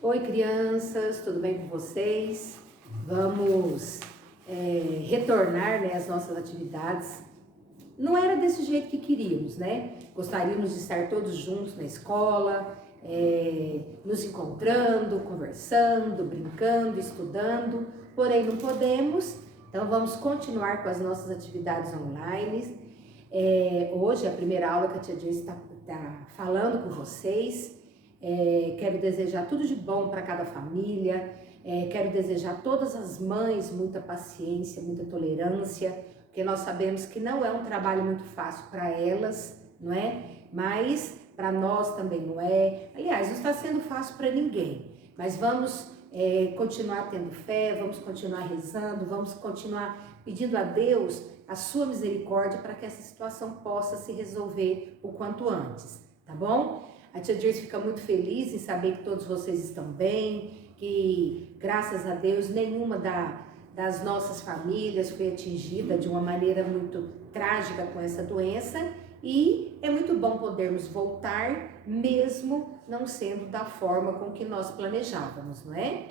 Oi, crianças, tudo bem com vocês? Vamos retornar, né, às nossas atividades. Não era desse jeito que queríamos, né? Gostaríamos de estar todos juntos na escola, nos encontrando, conversando, brincando, estudando, porém não podemos, então vamos continuar com as nossas atividades online. Hoje é a primeira aula que a tia Joyce está falando com vocês. Quero desejar tudo de bom para cada família, quero desejar a todas as mães muita paciência, muita tolerância, porque nós sabemos que não é um trabalho muito fácil para elas, não é? Mas para nós também não é. Aliás, não está sendo fácil para ninguém, mas vamos continuar tendo fé, vamos continuar rezando, vamos continuar pedindo a Deus a sua misericórdia para que essa situação possa se resolver o quanto antes, tá bom? A tia Joyce fica muito feliz em saber que todos vocês estão bem, que graças a Deus nenhuma das nossas famílias foi atingida de uma maneira muito trágica com essa doença, e é muito bom podermos voltar mesmo não sendo da forma com que nós planejávamos, não é?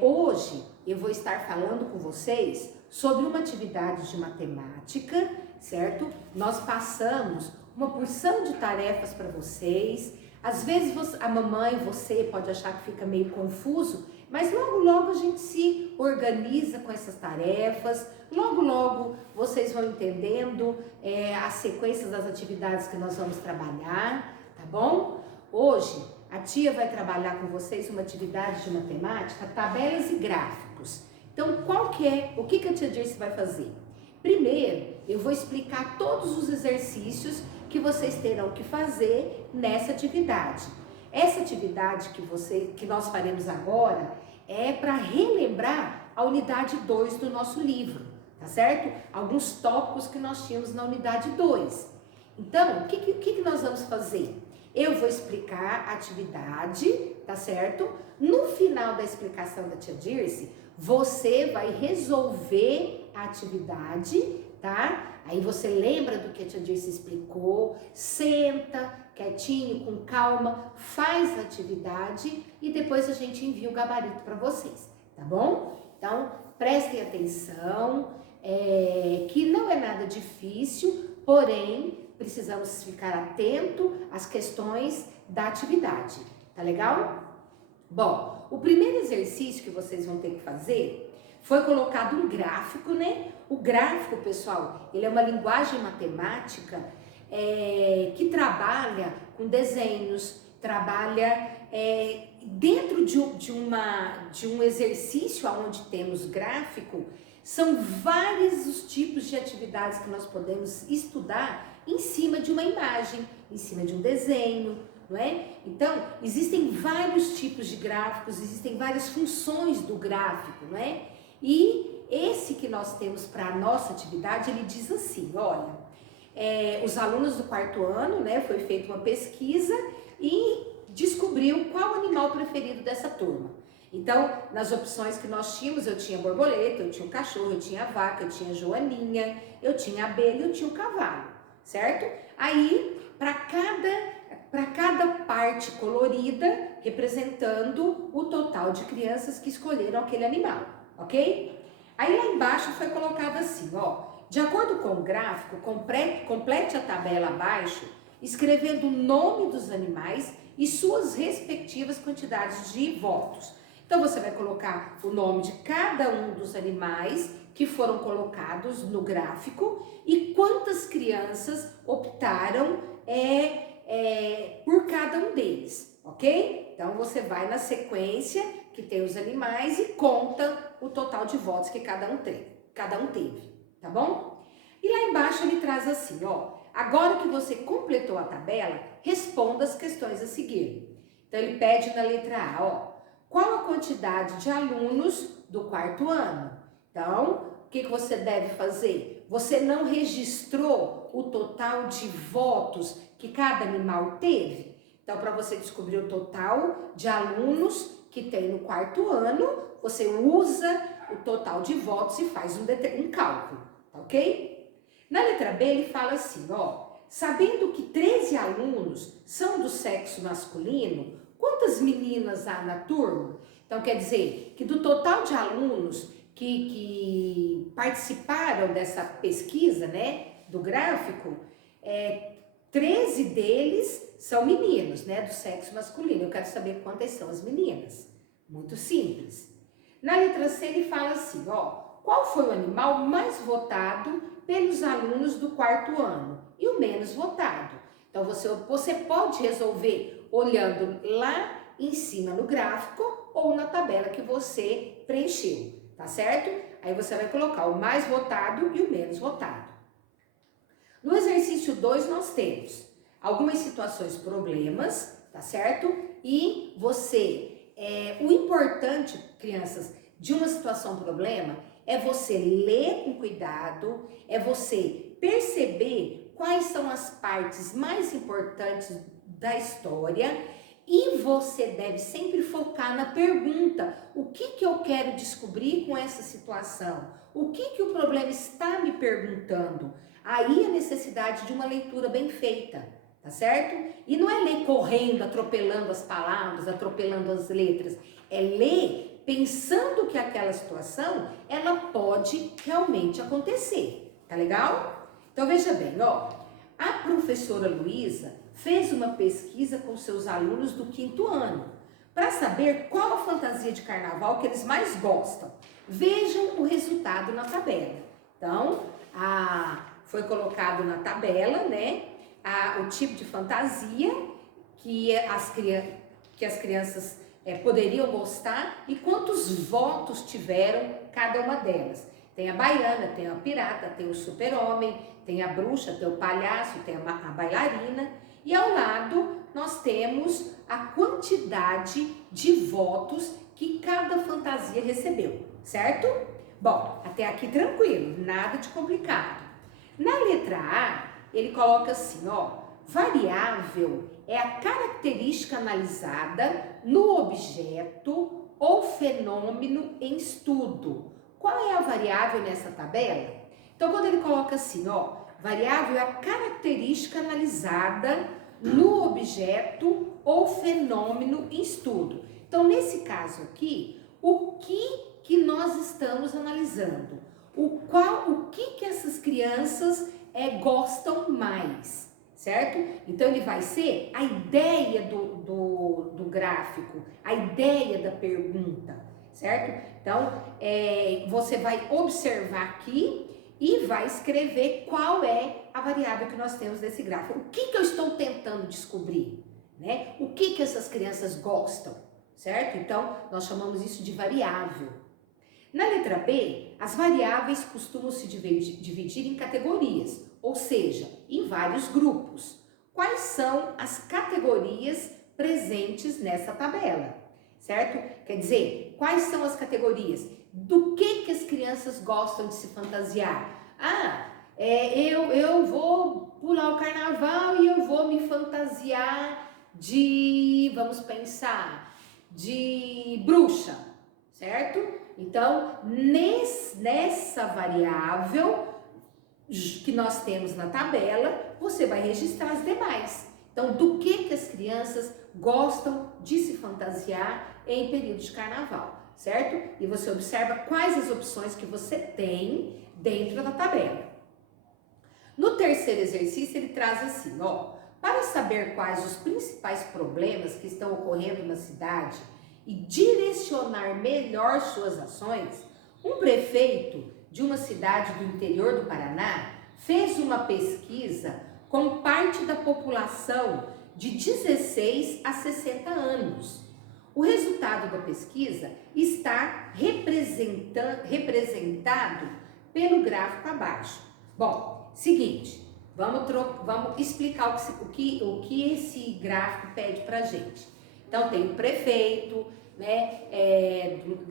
Hoje eu vou estar falando com vocês sobre uma atividade de matemática, certo? Nós passamos uma porção de tarefas para vocês. Às vezes a mamãe, você pode achar que fica meio confuso, mas logo a gente se organiza com essas tarefas, logo vocês vão entendendo as sequências das atividades que nós vamos trabalhar, tá bom? Hoje a tia vai trabalhar com vocês uma atividade de matemática, tabelas e gráficos. Então, o que a tia Joyce vai fazer? Primeiro, eu vou explicar todos os exercícios que vocês terão que fazer nessa atividade. Essa atividade que nós faremos agora é para relembrar a unidade 2 do nosso livro, tá certo? Alguns tópicos que nós tínhamos na unidade 2. Então, o que nós vamos fazer? Eu vou explicar a atividade, tá certo? No final da explicação da tia Dirce, você vai resolver a atividade, tá? Aí você lembra do que a tia Dirce explicou, senta quietinho, com calma, faz a atividade e depois a gente envia o gabarito para vocês, tá bom? Então, prestem atenção, que não é nada difícil, porém, precisamos ficar atento às questões da atividade, tá legal? Bom, o primeiro exercício que vocês vão ter que fazer foi colocado um gráfico, né? O gráfico, pessoal, ele é uma linguagem matemática que trabalha com desenhos, trabalha dentro de um exercício onde temos gráfico. São vários os tipos de atividades que nós podemos estudar em cima de uma imagem, em cima de um desenho, não é? Então, existem vários tipos de gráficos, existem várias funções do gráfico, não é? E esse que nós temos para a nossa atividade, ele diz assim, olha, os alunos do 4º ano, né, foi feita uma pesquisa e descobriu qual o animal preferido dessa turma. Então, nas opções que nós tínhamos, eu tinha borboleta, eu tinha o cachorro, eu tinha a vaca, eu tinha a joaninha, eu tinha a abelha, eu tinha o cavalo, certo? Aí, para cada parte colorida, representando o total de crianças que escolheram aquele animal, ok? Aí lá embaixo foi colocado assim, ó, de acordo com o gráfico, complete a tabela abaixo, escrevendo o nome dos animais e suas respectivas quantidades de votos. Então, você vai colocar o nome de cada um dos animais que foram colocados no gráfico e quantas crianças optaram por cada um deles, ok? Então, você vai na sequência que tem os animais e conta o total de votos que cada um teve, tá bom? E lá embaixo ele traz assim, ó, agora que você completou a tabela, responda as questões a seguir. Então, ele pede na letra A, ó, qual a quantidade de alunos do 4º ano? Então, o que você deve fazer? Você não registrou o total de votos que cada animal teve? Então, para você descobrir o total de alunos que tem no 4º ano, você usa o total de votos e faz um cálculo, tá ok? Na letra B, ele fala assim, ó, sabendo que 13 alunos são do sexo masculino, quantas duas meninas na turma. Então, quer dizer que do total de alunos que participaram dessa pesquisa, né, do gráfico, 13 deles são meninos, né, do sexo masculino. Eu quero saber quantas são as meninas. Muito simples. Na letra C ele fala assim, ó, qual foi o animal mais votado pelos alunos do quarto ano e o menos votado? Então você pode resolver olhando lá em cima no gráfico ou na tabela que você preencheu, tá certo? Aí você vai colocar o mais votado e o menos votado. No exercício 2 nós temos algumas situações problemas, tá certo? E o importante, crianças, de uma situação problema é você ler com cuidado, é você perceber quais são as partes mais importantes da história e você deve sempre focar na pergunta, o que eu quero descobrir com essa situação? O que o problema está me perguntando? Aí a necessidade de uma leitura bem feita, tá certo? E não é ler correndo, atropelando as palavras, atropelando as letras, é ler pensando que aquela situação, ela pode realmente acontecer, tá legal? Então veja bem, ó, a professora Luísa fez uma pesquisa com seus alunos do quinto ano, para saber qual a fantasia de carnaval que eles mais gostam. Vejam o resultado na tabela. Então, foi colocado na tabela, né, o tipo de fantasia que as crianças poderiam gostar e quantos votos tiveram cada uma delas. Tem a baiana, tem a pirata, tem o super-homem, tem a bruxa, tem o palhaço, tem a bailarina. E ao lado nós temos a quantidade de votos que cada fantasia recebeu, certo? Bom, até aqui tranquilo, nada de complicado. Na letra A, ele coloca assim, ó, variável é a característica analisada no objeto ou fenômeno em estudo. Qual é a variável nessa tabela? Então, quando ele coloca assim, ó, variável é a característica analisada no objeto ou fenômeno em estudo. Então, nesse caso aqui, o que nós estamos analisando? O que essas crianças gostam mais, certo? Então, ele vai ser a ideia do gráfico, a ideia da pergunta, certo? Então, você vai observar aqui e vai escrever qual é a variável que nós temos nesse gráfico. O que eu estou tentando descobrir, né? O que essas crianças gostam, certo? Então, nós chamamos isso de variável. Na letra B, as variáveis costumam se dividir em categorias, ou seja, em vários grupos. Quais são as categorias presentes nessa tabela, certo? Quer dizer, quais são as categorias? Do que as crianças gostam de se fantasiar? Eu vou pular o carnaval e eu vou me fantasiar vamos pensar, de bruxa, certo? Então, nessa variável que nós temos na tabela, você vai registrar as demais. Então, do que as crianças gostam de se fantasiar em período de carnaval, certo? E você observa quais as opções que você tem dentro da tabela. No terceiro exercício, ele traz assim, ó, para saber quais os principais problemas que estão ocorrendo na cidade e direcionar melhor suas ações, um prefeito de uma cidade do interior do Paraná fez uma pesquisa com parte da população de 16 a 60 anos. O resultado da pesquisa está representado pelo gráfico abaixo. Bom, seguinte, vamos explicar o que esse gráfico pede pra gente. Então, tem o prefeito, né,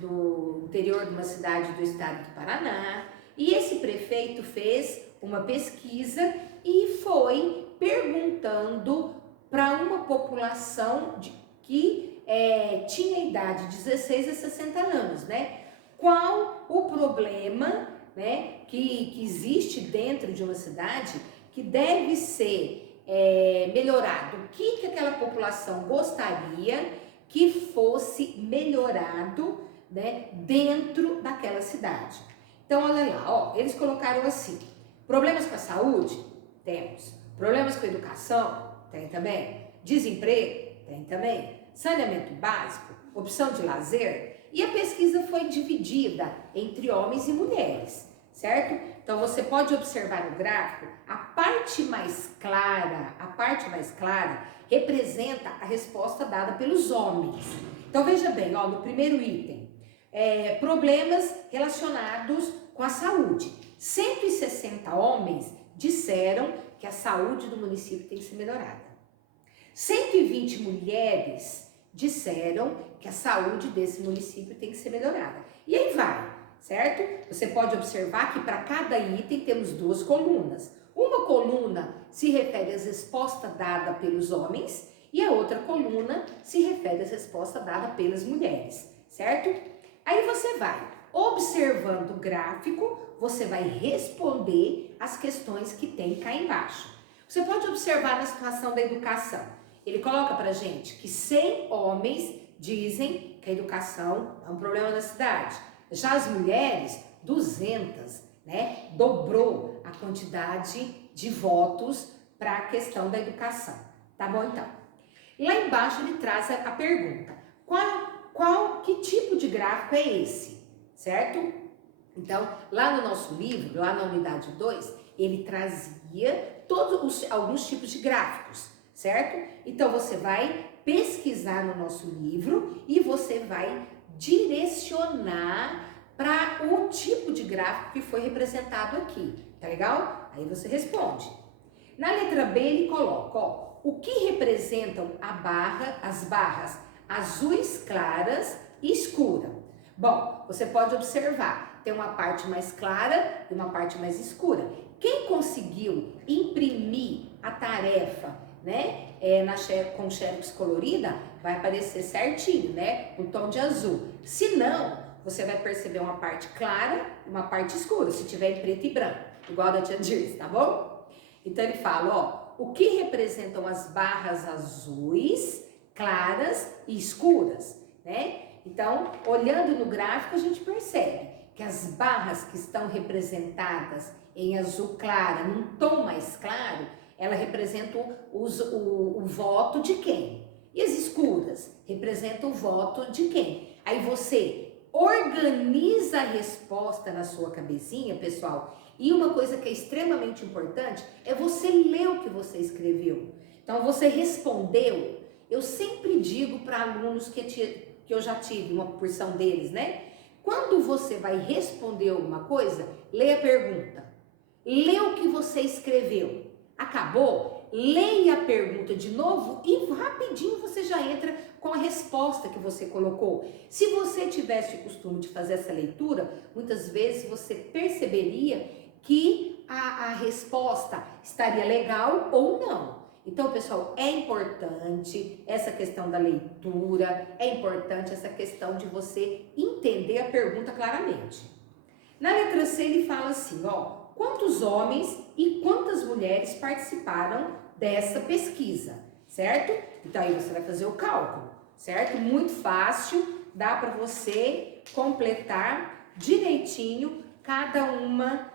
do interior de uma cidade do estado do Paraná, e esse prefeito fez uma pesquisa e foi perguntando para uma população que tinha idade de 16 a 60 anos, né? Qual o problema, né, que existe dentro de uma cidade que deve ser melhorado? O que aquela população gostaria que fosse melhorado, né, dentro daquela cidade. Então, olha lá, ó, eles colocaram assim: problemas com a saúde? Temos. Problemas com a educação? Tem também. Desemprego? Tem também. Saneamento básico? Opção de lazer? E a pesquisa foi dividida entre homens e mulheres, certo? Então, você pode observar no gráfico, a parte mais clara representa a resposta dada pelos homens. Então, veja bem, ó, no primeiro item, problemas relacionados com a saúde. 160 homens disseram que a saúde do município tem que ser melhorada. 120 mulheres disseram que a saúde desse município tem que ser melhorada. E aí vai, certo? Você pode observar que para cada item temos duas colunas. Uma coluna se refere às respostas dadas pelos homens e a outra coluna se refere às respostas dadas pelas mulheres, certo? Aí você vai observando o gráfico, você vai responder as questões que tem cá embaixo. Você pode observar na situação da educação. Ele coloca pra gente que 100 homens dizem que a educação é um problema da cidade. Já as mulheres, 200, né? Dobrou a quantidade de votos para a questão da educação. Tá bom, então? Lá embaixo ele traz a pergunta: que tipo de gráfico é esse? Certo? Então, lá no nosso livro, lá na unidade 2, ele trazia alguns tipos de gráficos, certo? Então, você vai pesquisar no nosso livro e você vai direcionar para o tipo de gráfico que foi representado aqui, tá legal? Aí você responde. Na letra B ele coloca, ó, o que representam as barras azuis claras e escura. Bom, você pode observar, tem uma parte mais clara e uma parte mais escura. Quem conseguiu imprimir a tarefa, né, com xerox colorida, vai aparecer certinho, né, um tom de azul. Se não, você vai perceber uma parte clara e uma parte escura, se tiver em preto e branco, igual a da tia Dirce, tá bom? Então ele fala, ó, o que representam as barras azuis, claras e escuras, né? Então, olhando no gráfico, a gente percebe que as barras que estão representadas em azul clara, num tom mais claro, ela representa o voto de quem? E as escuras representam o voto de quem? Aí você organiza a resposta na sua cabecinha, pessoal. E uma coisa que é extremamente importante é você ler o que você escreveu. Então, você respondeu. Eu sempre digo para alunos que eu já tive, uma porção deles, né? Quando você vai responder alguma coisa, lê a pergunta. Lê o que você escreveu. Acabou? Leia a pergunta de novo e rapidinho você já entra com a resposta que você colocou. Se você tivesse o costume de fazer essa leitura, muitas vezes você perceberia que a resposta estaria legal ou não. Então, pessoal, é importante essa questão da leitura, é importante essa questão de você entender a pergunta claramente. Na letra C ele fala assim, ó, quantos homens e quantas mulheres participaram dessa pesquisa, certo? Então aí você vai fazer o cálculo, certo? Muito fácil, dá para você completar direitinho cada uma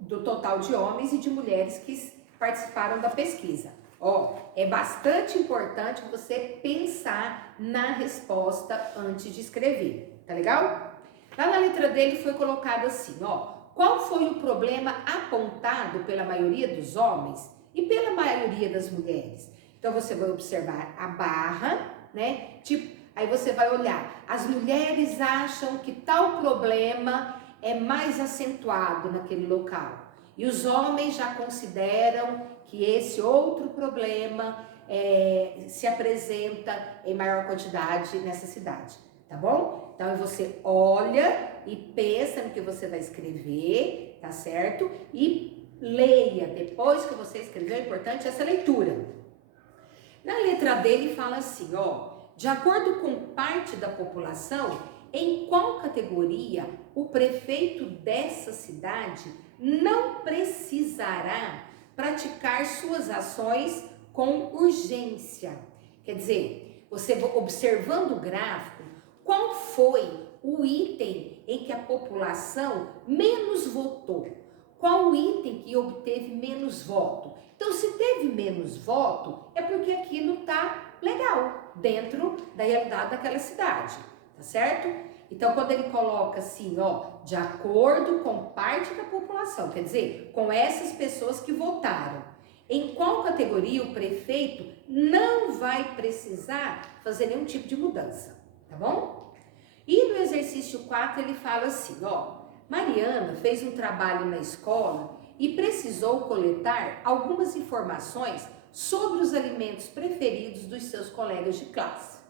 do total de homens e de mulheres que participaram da pesquisa. Ó, é bastante importante você pensar na resposta antes de escrever, tá legal? Lá na letra dele foi colocado assim, ó, qual foi o problema apontado pela maioria dos homens e pela maioria das mulheres? Então você vai observar a barra, né? Tipo, aí você vai olhar, as mulheres acham que tal problema é mais acentuado naquele local. E os homens já consideram que esse outro problema se apresenta em maior quantidade nessa cidade, tá bom? Então você olha e pensa no que você vai escrever, tá certo? E leia, depois que você escreveu, é importante essa leitura. Na letra D ele fala assim, ó, de acordo com parte da população, em qual categoria o prefeito dessa cidade não precisará praticar suas ações com urgência? Quer dizer, você observando o gráfico, qual foi o item em que a população menos votou? Qual o item que obteve menos voto? Então, se teve menos voto, é porque aquilo tá legal dentro da realidade daquela cidade, tá certo? Então, quando ele coloca assim, ó, de acordo com parte da população, quer dizer, com essas pessoas que votaram, em qual categoria o prefeito não vai precisar fazer nenhum tipo de mudança, tá bom? E no exercício 4 ele fala assim, ó, Mariana fez um trabalho na escola e precisou coletar algumas informações sobre os alimentos preferidos dos seus colegas de classe.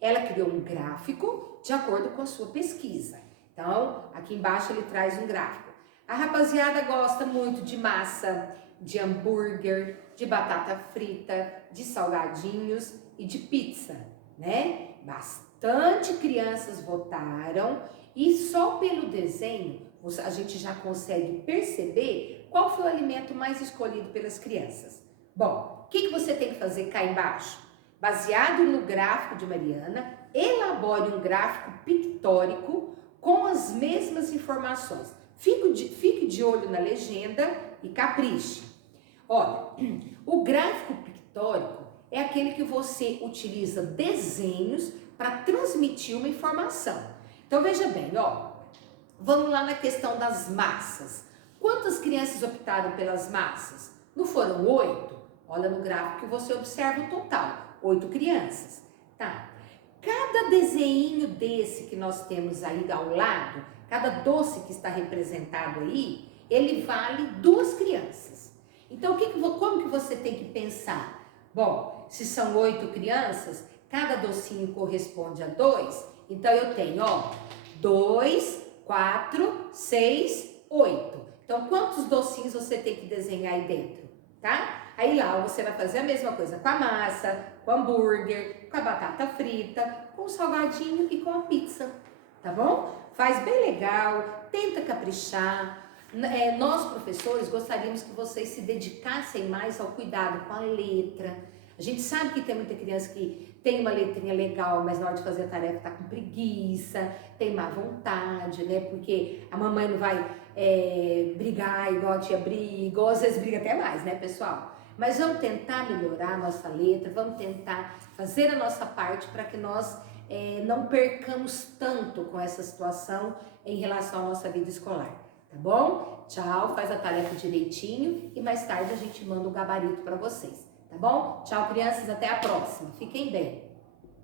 Ela criou um gráfico de acordo com a sua pesquisa. Então, aqui embaixo ele traz um gráfico. A rapaziada gosta muito de massa, de hambúrguer, de batata frita, de salgadinhos e de pizza, né? Bastante crianças votaram e só pelo desenho a gente já consegue perceber qual foi o alimento mais escolhido pelas crianças. Bom, o que você tem que fazer cá embaixo? Baseado no gráfico de Mariana, elabore um gráfico pictórico com as mesmas informações. Fique de olho na legenda e capriche. Olha, o gráfico pictórico é aquele que você utiliza desenhos para transmitir uma informação. Então veja bem, ó, vamos lá na questão das massas. Quantas crianças optaram pelas massas? Não foram 8? Olha no gráfico que você observa o total. 8 crianças, tá? Cada desenho desse que nós temos aí ao lado, cada doce que está representado aí, ele vale 2 crianças. Então, como que você tem que pensar? Bom, se são 8 crianças, cada docinho corresponde a 2, então eu tenho, ó, 2, 4, 6, 8. Então, quantos docinhos você tem que desenhar aí dentro, tá? Aí lá você vai fazer a mesma coisa com a massa, com o hambúrguer, com a batata frita, com o salgadinho e com a pizza, tá bom? Faz bem legal, tenta caprichar. Nós, professores, gostaríamos que vocês se dedicassem mais ao cuidado com a letra. A gente sabe que tem muita criança que tem uma letrinha legal, mas na hora de fazer a tarefa tá com preguiça, tem má vontade, né? Porque a mamãe não vai brigar igual a tia briga, ou às vezes briga até mais, né, pessoal? Mas vamos tentar melhorar a nossa letra, vamos tentar fazer a nossa parte para que nós não percamos tanto com essa situação em relação à nossa vida escolar, tá bom? Tchau, faz a tarefa direitinho e mais tarde a gente manda o gabarito para vocês, tá bom? Tchau, crianças, até a próxima. Fiquem bem.